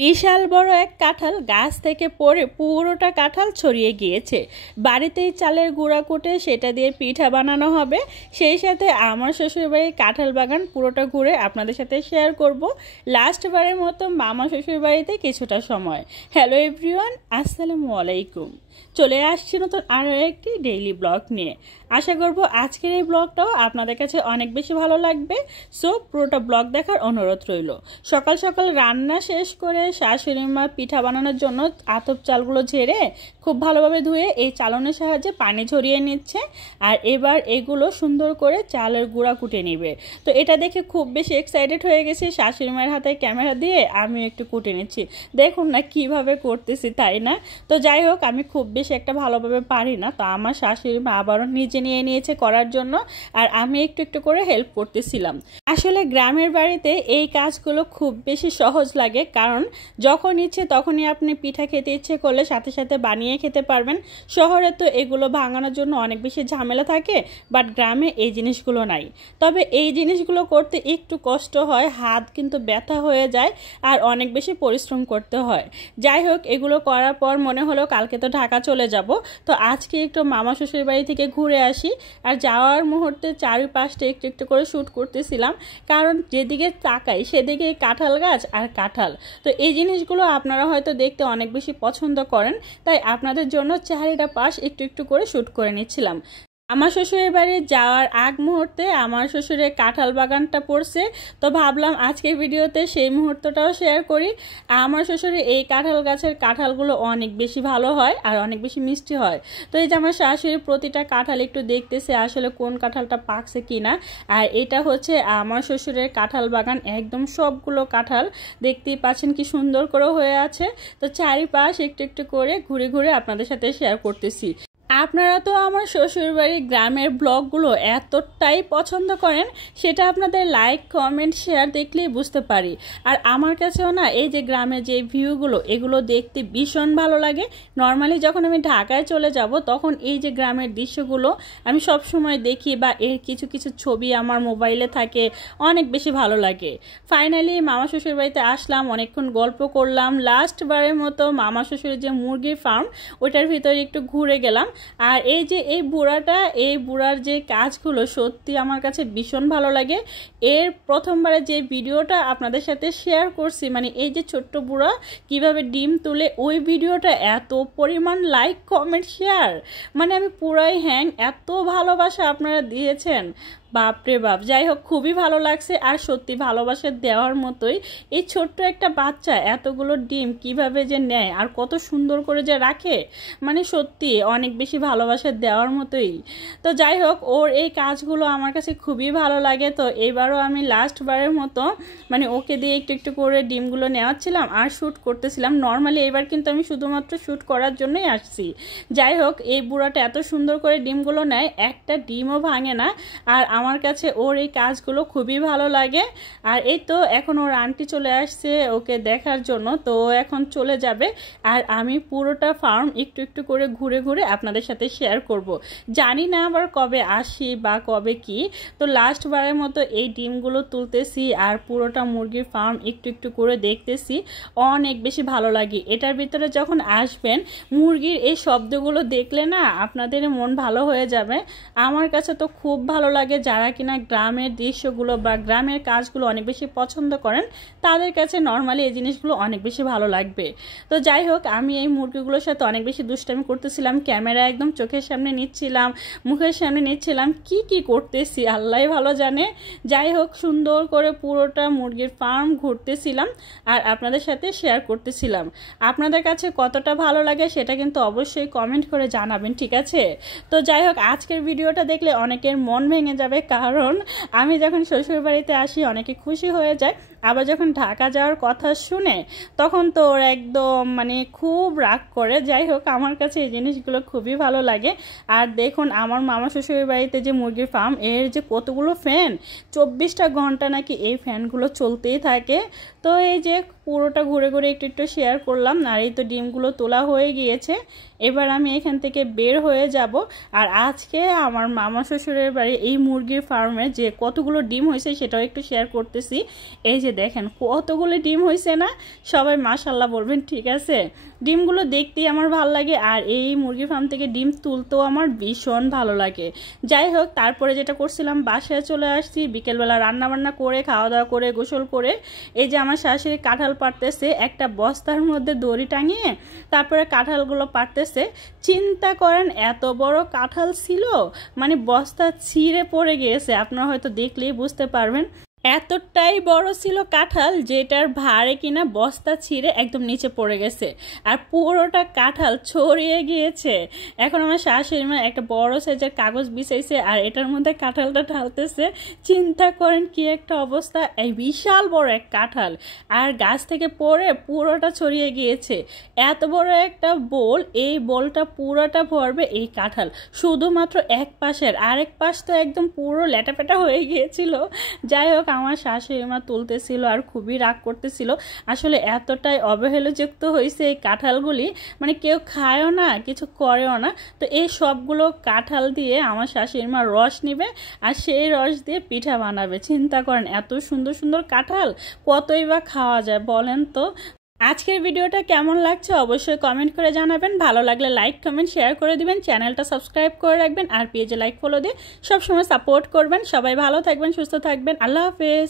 বিশাল বড় এক কাঁঠাল গাছ থেকে পড়ে পুরোটা কাঁঠাল ছড়িয়ে গিয়েছে। বাড়িতেই চালের গুঁড়া কুটে সেটা দিয়ে পিঠা বানানো হবে। সেই সাথে আমার শ্বশুরবাড়ির কাঁঠাল বাগান পুরোটা ঘুরে আপনাদের সাথে শেয়ার করব। লাস্টবারের মতো মামা শ্বশুর বাড়িতে কিছুটা সময়। হ্যালো এভরিওয়ান, আসসালামু আলাইকুম। চলে আসছি নতুন আরও একটি ডেইলি ব্লগ নিয়ে। আশা করব আজকের এই ব্লগটাও আপনাদের কাছে অনেক বেশি ভালো লাগবে। সো পুরোটা ব্লগ দেখার অনুরোধ রইল। সকাল সকাল রান্না শেষ করে শাশুড়ি মা পিঠা বানানোর জন্য আতপ চালগুলো ঝেড়ে খুব ভালোভাবে ধুয়ে এই চালনের সাহায্যে পানি ঝরিয়ে নিচ্ছে। আর এবার এগুলো সুন্দর করে চালের গুঁড়া কুটে নেবে। তো এটা দেখে খুব বেশি এক্সাইটেড হয়ে গেছি। শাশুড়ি মায়ের হাতে ক্যামেরা দিয়ে আমি একটু কুটে নিচ্ছি। দেখুন না কিভাবে করতেছি, তাই না? তো যাই হোক, আমি খুব বেশি একটা ভালোভাবে পারি না, তো আমার শাশুড়ি মা আবারও নিজে নিয়ে নিয়েছে করার জন্য, আর আমি একটু একটু করে হেল্প করতেছিলাম। আসলে গ্রামের বাড়িতে এই কাজগুলো খুব বেশি সহজ লাগে, কারণ যখন ইচ্ছে তখনই আপনি পিঠা খেতে ইচ্ছে করলে সাথে সাথে বানিয়ে খেতে পারবেন। শহরে তো এগুলো ভাঙানোর জন্য অনেক বেশি ঝামেলা থাকে, বাট গ্রামে এই জিনিসগুলো নাই। তবে এই জিনিসগুলো করতে একটু কষ্ট হয়, হাত কিন্তু ব্যথা হয়ে যায় আর অনেক বেশি পরিশ্রম করতে হয়। যাই হোক, এগুলো করার পর মনে হলো কালকে তো ঢাকা চলে যাব, তো আজকে একটু মামা শ্বশুর বাড়ি থেকে ঘুরে আসি। আর যাওয়ার মুহূর্তে চারিপাশটা একটু একটু করে শ্যুট করতেছিলাম, কারণ যেদিকে তাকাই সেদিকে কাঁঠাল গাছ আর কাঁঠাল। তো এই জিনিসগুলো আপনারা হয়তো দেখতে অনেক বেশি পছন্দ করেন, তাই আপনাদের জন্য চারিটা পাশ একটু একটু করে শ্যুট করে নিচ্ছিলাম। আমার শ্বশুরের বাড়ি যাওয়ার আগ মুহূর্তে আমার শ্বশুরের কাঁঠাল বাগানটা পড়ছে, তো ভাবলাম আজকের ভিডিওতে সেই মুহূর্তটাও শেয়ার করি। আমার শ্বশুরের এই কাঁঠাল গাছের কাঁঠালগুলো অনেক বেশি ভালো হয় আর অনেক বেশি মিষ্টি হয়। তো এই যে আমার শাশুড়ি প্রতিটা কাঁঠাল একটু দেখতেছে আসলে কোন কাঁঠালটা পাকছে কিনা। আর এটা হচ্ছে আমার শ্বশুরের কাঁঠাল বাগান, একদম সবগুলো কাঁঠাল দেখতেই পাচ্ছেন কি সুন্দর করে হয়ে আছে। তো চারিপাশ একটু একটু করে ঘুরে ঘুরে আপনাদের সাথে শেয়ার করতেছি। আপনারা তো আমার শ্বশুরবাড়ির গ্রামের ব্লগগুলো এতটাই পছন্দ করেন, সেটা আপনাদের লাইক কমেন্ট শেয়ার দেখলেই বুঝতে পারি। আর আমার কাছেও না এই যে গ্রামের যে ভিউগুলো, এগুলো দেখতে ভীষণ ভালো লাগে। নর্মালি যখন আমি ঢাকায় চলে যাব তখন এই যে গ্রামের দৃশ্যগুলো আমি সব সময় দেখি, বা এর কিছু কিছু ছবি আমার মোবাইলে থাকে, অনেক বেশি ভালো লাগে। ফাইনালি মামা শ্বশুর বাড়িতে আসলাম, অনেকক্ষণ গল্প করলাম। লাস্টবারের মতো মামা শ্বশুরের যে মুরগির ফার্ম, ওইটার ভিতরে একটু ঘুরে গেলাম। আর এই যে এই বুড়ার যে কাজগুলো সত্যি আমার কাছে ভীষণ ভালো লাগে। এর প্রথমবারে যে ভিডিওটা আপনাদের সাথে শেয়ার করছি, মানে এই যে ছোট্ট বুড়া কিভাবে ডিম তুলে, ওই ভিডিওটা এত পরিমাণ লাইক কমেন্ট শেয়ার, মানে আমি পুরাই হ্যাং। এত ভালোবাসা আপনারা দিয়েছেন, বাপরে বাপ। যাই হোক, খুবই ভালো লাগছে। আর সত্যি ভালোবাসা দেওয়ার মতোই এই ছোট্ট একটা বাচ্চা এতগুলো ডিম কিভাবে যে নেয় আর কত সুন্দর করে যে রাখে, মানে সত্যি অনেক বেশি ভালোবাসা দেওয়ার মতোই। তো যাই হোক, ওর এই কাজগুলো আমার কাছে খুবই ভালো লাগে। তো এবারও আমি লাস্টবারের মতো মানে ওকে দিয়ে একটু একটু করে ডিমগুলো নেওয়াচ্ছিলাম আর শ্যুট করতেছিলাম। নর্মালি এবার কিন্তু আমি শুধুমাত্র শ্যুট করার জন্যই আসছি। যাই হোক, এই বুড়াটা এত সুন্দর করে ডিমগুলো নেয়, একটা ডিমও ভাঙে না। আর আমার কাছে ওর এই কাজগুলো খুবই ভালো লাগে। আর এই তো এখন ওর আন্টি চলে আসছে ওকে দেখার জন্য, তো এখন চলে যাবে। আর আমি পুরোটা ফার্ম একটু একটু করে ঘুরে ঘুরে আপনাদের সাথে শেয়ার করব। জানি না আবার কবে আসি বা কবে কি। তো লাস্টবারের মতো এই ডিমগুলো তুলতেছি আর পুরোটা মুরগির ফার্ম একটু একটু করে দেখতেছি, অনেক বেশি ভালো লাগে। এটার ভিতরে যখন আসবেন, মুরগির এই শব্দগুলো দেখলে না আপনাদের মন ভালো হয়ে যাবে। আমার কাছে তো খুব ভালো লাগে। যারা কিনা গ্রামের দৃশ্যগুলো বা গ্রামের কাজগুলো অনেক বেশি পছন্দ করেন, তাদের কাছে নর্মালি এই জিনিসগুলো অনেক বেশি ভালো লাগবে। তো যাই হোক, আমি এই মুরগিগুলোর সাথে অনেক বেশি দুষ্টামি করতেছিলাম। ক্যামেরা একদম চোখের সামনে নিচ্ছিলাম, মুখের সামনে নিচ্ছিলাম, কি করতেছি আল্লাহই ভালো জানে। যাই হোক, সুন্দর করে পুরোটা মুরগির ফার্ম ঘুরতেছিলাম আর আপনাদের সাথে শেয়ার করতেছিলাম। আপনাদের কাছে কতটা ভালো লাগে সেটা কিন্তু অবশ্যই কমেন্ট করে জানাবেন, ঠিক আছে? তো যাই হোক, আজকের ভিডিওটা দেখলে অনেকের মন ভেঙে যাবে, কারণ আমি যখন শ্বশুর বাড়িতে আসি অনেকে খুশি হয়ে যায়, আবার যখন ঢাকা যাওয়ার কথা শুনে তখন তো ওর একদম মানে খুব রাগ করে। যাই হোক, আমার কাছে এই জিনিসগুলো খুবই ভালো লাগে। আর দেখুন আমার মামা শ্বশুরের বাড়িতে যে মুরগির ফার্ম, এর যে কতগুলো ফ্যান, 24টা ঘন্টা নাকি এই ফ্যানগুলো চলতেই থাকে। তো এই যে পুরোটা ঘুরে ঘুরে একটু একটু শেয়ার করলাম। আর এই তো ডিমগুলো তোলা হয়ে গিয়েছে, এবার আমি এখান থেকে বের হয়ে যাব। আর আজকে আমার মামা শ্বশুরের বাড়ি এই মুরগির ফার্মে যে কতগুলো ডিম হয়েছে সেটাও একটু শেয়ার করতেছি। এই যে যে দেখেন কতগুলো ডিম হয়েছে না, সবাই মাশাল্লাহ বলবেন, ঠিক আছে। ডিমগুলো দেখতেই আমার ভালো লাগে, আর এই মুরগি ফার্ম থেকে ডিম তুলতেও আমার ভীষণ ভালো লাগে। যাই হোক, তারপরে যেটা করছিলাম, বাসায় চলে আসছি, বিকেলবেলা রান্নাবান্না করে খাওয়া দাওয়া করে গোসল করে এই যে আমার শাশুড়ি কাঁঠাল পাড়তেছে একটা বস্তার মধ্যে দড়ি টাঙিয়ে, তারপরে কাঁঠালগুলো পাড়তেছে। চিন্তা করেন এত বড় কাঁঠাল ছিল, মানে বস্তা ছিঁড়ে পড়ে গিয়েছে, আপনারা হয়তো দেখলেই বুঝতে পারবেন। এতটাই বড় ছিল কাঁঠাল যেটার ভারে কিনা বস্তা ছিঁড়ে একদম নিচে পড়ে গেছে, আর পুরোটা কাঁঠাল ছড়িয়ে গিয়েছে। এখন আমার শাশুড়ি মা একটা বড় সাইজের কাগজ বিছাইছে আর এটার মধ্যে কাঁঠালটা ঢালতেছে। চিন্তা করেন কি একটা অবস্থা, এই বিশাল বড় এক কাঁঠাল আর গাছ থেকে পড়ে পুরোটা ছড়িয়ে গিয়েছে। এত বড় একটা বোল, এই বোলটা পুরোটা ভরবে এই কাঁঠাল, শুধুমাত্র এক পাশের, আরেক পাশ তো একদম পুরো লেটাপেটা হয়ে গিয়েছিল। যাই হোক, আমার শাশুড়ি মা তুলতেছিল আর খুবই রাগ করতেছিল। আসলে এতটাই অবহেলাযুক্ত হয়েছে এই কাঁঠালগুলি, মানে কেউ খায়ও না, কিছু করেও না। তো এই সবগুলো কাঁঠাল দিয়ে আমার শাশুড়ি মা রস নিবে আর সেই রস দিয়ে পিঠা বানাবে। চিন্তা করেন এত সুন্দর সুন্দর কাঁঠাল কতই বা খাওয়া যায় বলেন তো। আজকের ভিডিওটা কেমন লাগছে অবশ্যই কমেন্ট করে জানাবেন। ভালো লাগলে লাইক কমেন্ট শেয়ার করে দিবেন, চ্যানেলটা সাবস্ক্রাইব করে রাখবেন আর পেজে লাইক ফলো দিয়ে সবসময় সাপোর্ট করবেন। সবাই ভালো থাকবেন, সুস্থ থাকবেন। আল্লাহ হাফেজ।